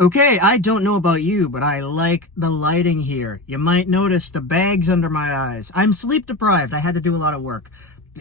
Okay, I don't know about you, but I like the lighting here. You might notice the bags under my eyes. I'm sleep deprived. I had to do a lot of work.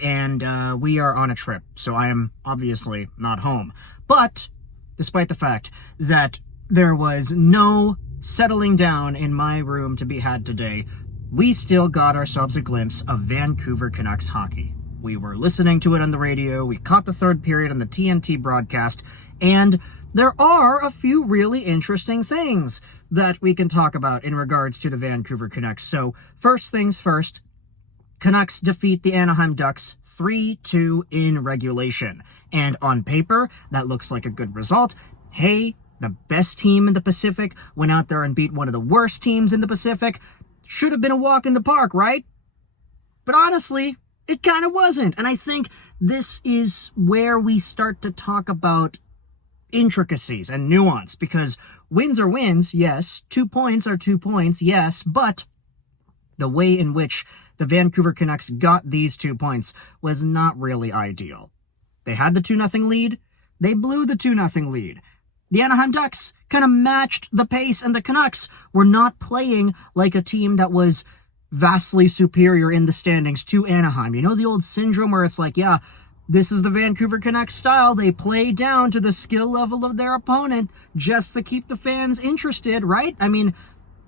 And we are on a trip, so I am obviously not home. But, despite the fact that there was no settling down in my room to be had today, we still got ourselves a glimpse of Vancouver Canucks hockey. We were listening to it on the radio, we caught the third period on the TNT broadcast, and there are a few really interesting things that we can talk about in regards to the Vancouver Canucks. So, first things first, Canucks defeat the Anaheim Ducks 3-2 in regulation. And on paper, that looks like a good result. Hey, the best team in the Pacific went out there and beat one of the worst teams in the Pacific. Should have been a walk in the park, right? But honestly, it kind of wasn't. And I think this is where we start to talk about intricacies and nuance, because wins are wins, yes. 2 points are 2 points, yes. But the way in which the Vancouver Canucks got these 2 points was not really ideal. They had the 2-0 lead. They blew the 2-0 lead. The Anaheim Ducks kind of matched the pace, and the Canucks were not playing like a team that was vastly superior in the standings to Anaheim. You know the old syndrome where it's like, yeah, this is the Vancouver Canucks style. They play down to the skill level of their opponent just to keep the fans interested, right? I mean,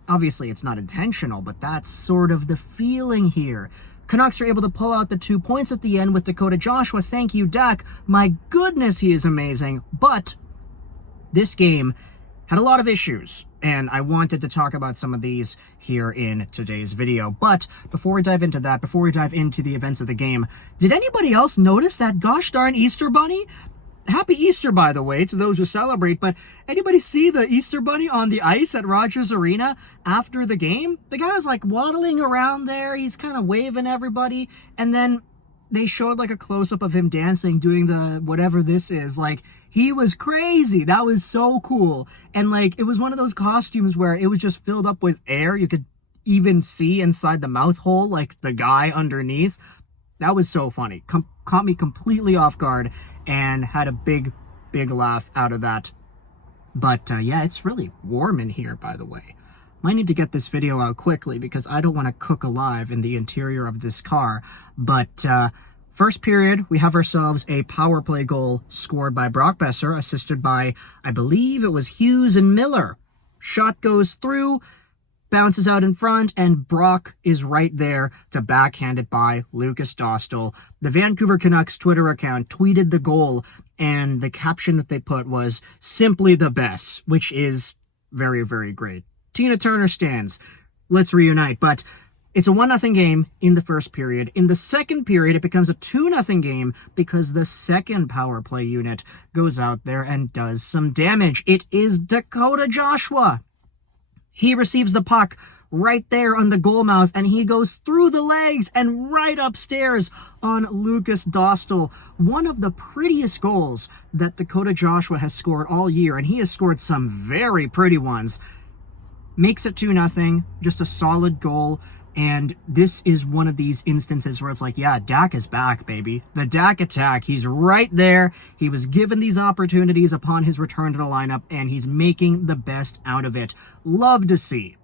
obviously it's not intentional, but that's sort of the feeling here. Canucks are able to pull out the 2 points at the end with Dakota Joshua. Thank you, Dak. My goodness, he is amazing. But this game had a lot of issues, and I wanted to talk about some of these here in today's video. But before we dive into that, before we dive into the events of the game, did anybody else notice that gosh darn Easter Bunny? Happy Easter, by the way, to those who celebrate, but anybody see the Easter Bunny on the ice at Rogers Arena after the game? The guy was like waddling around there, he's kind of waving everybody, and then they showed like a close-up of him dancing, doing the whatever this is. Like, he was crazy. That was so cool. And like, it was one of those costumes where it was just filled up with air. You could even see inside the mouth hole, like the guy underneath. That was so funny. Caught me completely off guard and had a big laugh out of that. But yeah, it's really warm in here, by the way. Might need to get this video out quickly because I don't want to cook alive in the interior of this car. But first period, we have ourselves a power play goal scored by Brock Boeser, assisted by, I believe it was Hughes and Miller. Shot goes through, bounces out in front, and Brock is right there to backhand it by Lukas Dostal. The Vancouver Canucks Twitter account tweeted the goal, and the caption that they put was simply the best, which is very, very great. Tina Turner stands. Let's reunite. But it's a 1-0 game in the first period. In the second period, it becomes a 2-0 game because the second power play unit goes out there and does some damage. It is Dakota Joshua. He receives the puck right there on the goal mouth, and he goes through the legs and right upstairs on Lukas Dostal. One of the prettiest goals that Dakota Joshua has scored all year, and he has scored some very pretty ones. Makes it 2-0, just a solid goal. And this is one of these instances where it's like, yeah, Dak is back, baby. The Dak attack, he's right there. He was given these opportunities upon his return to the lineup, and he's making the best out of it. Love to see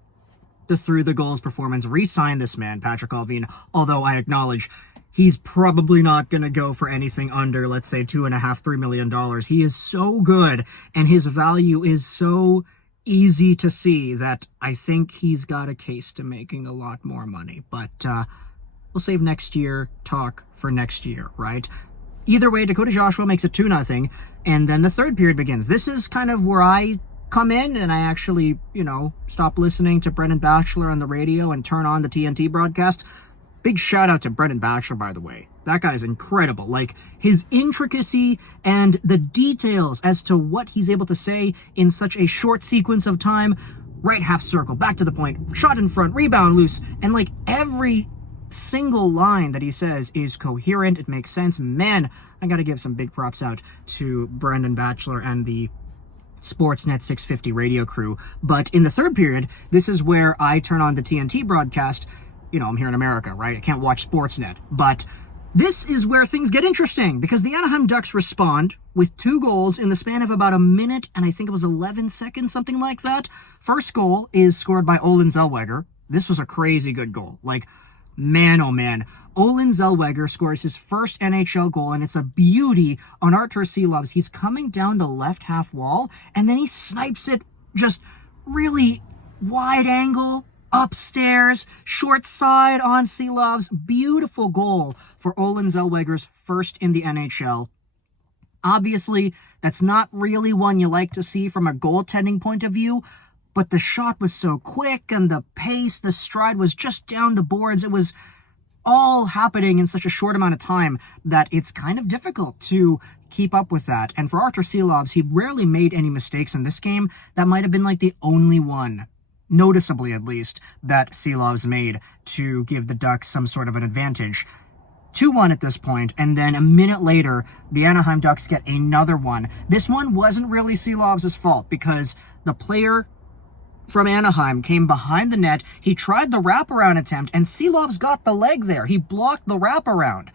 the through the goals performance. Re-sign this man, Patrik Allvin, although I acknowledge he's probably not going to go for anything under, let's say, $2.5–3 million. He is so good, and his value is so easy to see that I think he's got a case to making a lot more money. But we'll save next year talk for next year, right? Either way, Dakota Joshua makes it 2-0, and then the third period begins. This is kind of where I come in and I actually, stop listening to Brendan Batchelor on the radio and turn on the TNT broadcast. Big shout out to Brendan Batchelor, by the way. That guy's incredible. Like, his intricacy and the details as to what he's able to say in such a short sequence of time. Right half circle, back to the point, shot in front, rebound loose. And like, every single line that he says is coherent. It makes sense. Man, I gotta give some big props out to Brendan Batchelor and the Sportsnet 650 radio crew. But in the third period, this is where I turn on the TNT broadcast. I'm here in America, right? I can't watch Sportsnet. But This is where things get interesting because the Anaheim Ducks respond with 2 goals in the span of about a minute and I think it was 11 seconds, something like that. First goal is scored by Olen Zellweger. This was a crazy good goal. Like, man, oh man. Olen Zellweger scores his first NHL goal, and it's a beauty on Artur Silovs. He's coming down the left half wall, and then he snipes it just really wide angle, upstairs, short side on Silovs. Beautiful goal for Olen Zellweger's first in the NHL. Obviously, that's not really one you like to see from a goaltending point of view, but the shot was so quick and the pace, the stride was just down the boards. It was all happening in such a short amount of time that it's kind of difficult to keep up with that. And for Artur Silovs, he rarely made any mistakes in this game. That might have been like the only one, noticeably at least, that Silovs made to give the Ducks some sort of an advantage. 2-1 at this point, and then a minute later, the Anaheim Ducks get another one. This one wasn't really Silovs' fault because the player from Anaheim came behind the net. He tried the wraparound attempt, and Silovs got the leg there. He blocked the wraparound.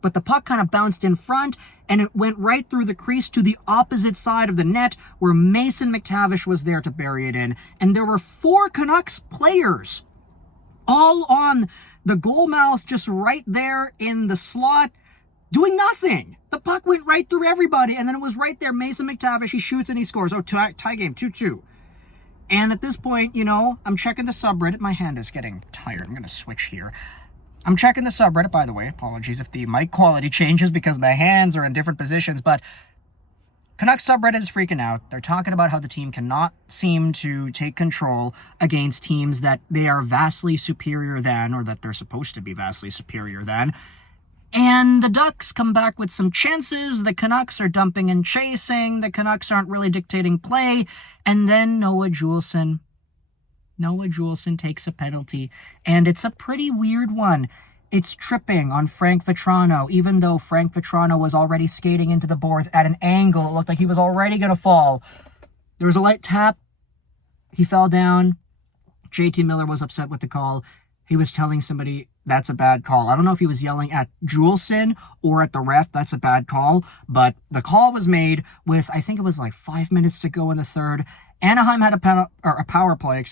But the puck kind of bounced in front, and it went right through the crease to the opposite side of the net, where Mason McTavish was there to bury it in. And there were 4 Canucks players, all on the goal mouth, just right there in the slot, doing nothing. The puck went right through everybody, and then it was right there. Mason McTavish, he shoots and he scores. Oh, tie game, 2-2. And at this point, I'm checking the subreddit. My hand is getting tired. I'm going to switch here. I'm checking the subreddit, by the way. Apologies if the mic quality changes because my hands are in different positions. But Canucks subreddit is freaking out. They're talking about how the team cannot seem to take control against teams that they are vastly superior than, or that they're supposed to be vastly superior than. And the Ducks come back with some chances. The Canucks are dumping and chasing. The Canucks aren't really dictating play. And then Noah Juulsen takes a penalty. And it's a pretty weird one. It's tripping on Frank Vatrano, even though Frank Vatrano was already skating into the boards at an angle. It looked like he was already going to fall. There was a light tap. He fell down. JT Miller was upset with the call. He was telling somebody, that's a bad call. I don't know if he was yelling at Juulsen or at the ref, that's a bad call. But the call was made with, I think it was like 5 minutes to go in the third. Anaheim had a power play,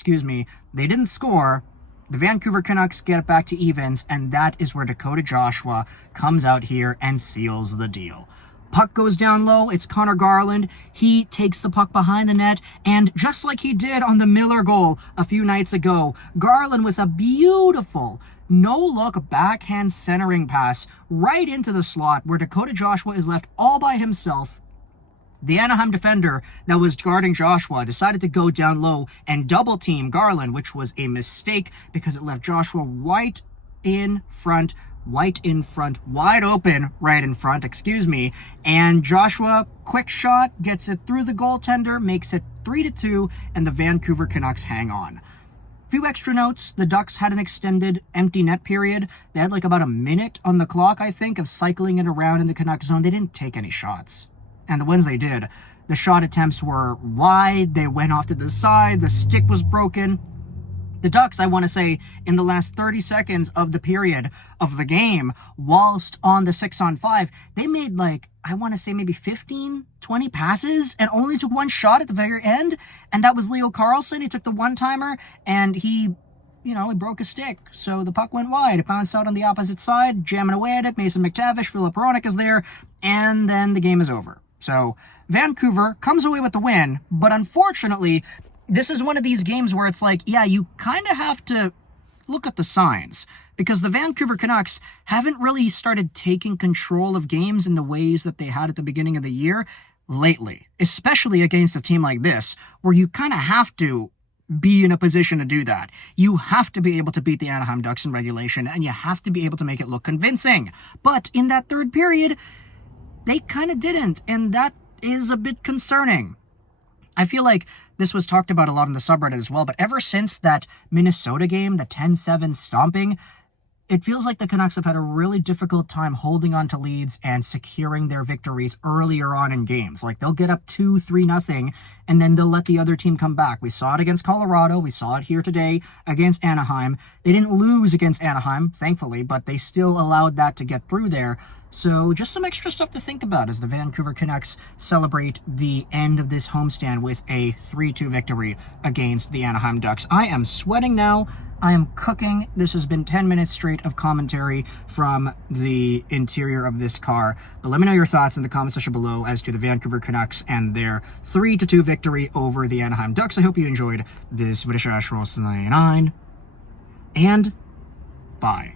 They didn't score. The Vancouver Canucks get it back to evens, and that is where Dakota Joshua comes out here and seals the deal. Puck goes down low. It's Connor Garland. He takes the puck behind the net, and just like he did on the Miller goal a few nights ago, Garland with a beautiful no-look backhand centering pass right into the slot where Dakota Joshua is left all by himself. The Anaheim defender that was guarding Joshua decided to go down low and double team Garland, which was a mistake because it left Joshua wide open right in front, and Joshua, quick shot, gets it through the goaltender, makes it 3-2, and the Vancouver Canucks hang on. Few extra notes. The Ducks had an extended empty net period. They had like about a minute on the clock, I think, of cycling it around in the Canucks zone. They didn't take any shots. And the ones they did, the shot attempts were wide, they went off to the side, the stick was broken. The Ducks, I want to say, in the last 30 seconds of the period of the game, whilst on the 6-on-5, they made maybe 15, 20 passes and only took one shot at the very end. And that was Leo Carlsson. He took the one-timer and he broke a stick. So the puck went wide. It bounced out on the opposite side, jamming away at it. Mason McTavish, Philip Hronek is there, and then the game is over. So Vancouver comes away with the win, but unfortunately, this is one of these games where it's like, yeah, you kind of have to look at the signs because the Vancouver Canucks haven't really started taking control of games in the ways that they had at the beginning of the year lately, especially against a team like this, where you kind of have to be in a position to do that. You have to be able to beat the Anaheim Ducks in regulation, and you have to be able to make it look convincing. But in that third period, they kind of didn't, and that is a bit concerning. I feel like this was talked about a lot in the subreddit as well, but ever since that Minnesota game, the 10-7 stomping, It feels like the Canucks have had a really difficult time holding on to leads and securing their victories earlier on in games. Like they'll get up 2-3-0 and then they'll let the other team come back. We saw it against Colorado. We saw it here today against Anaheim. They didn't lose against Anaheim, thankfully, but they still allowed that to get through there. So just some extra stuff to think about as the Vancouver Canucks celebrate the end of this homestand with a 3-2 victory against the Anaheim Ducks. I am sweating now. I am cooking. This has been 10 minutes straight of commentary from the interior of this car. But let me know your thoughts in the comment section below as to the Vancouver Canucks and their 3-2 victory over the Anaheim Ducks. I hope you enjoyed this video. And bye.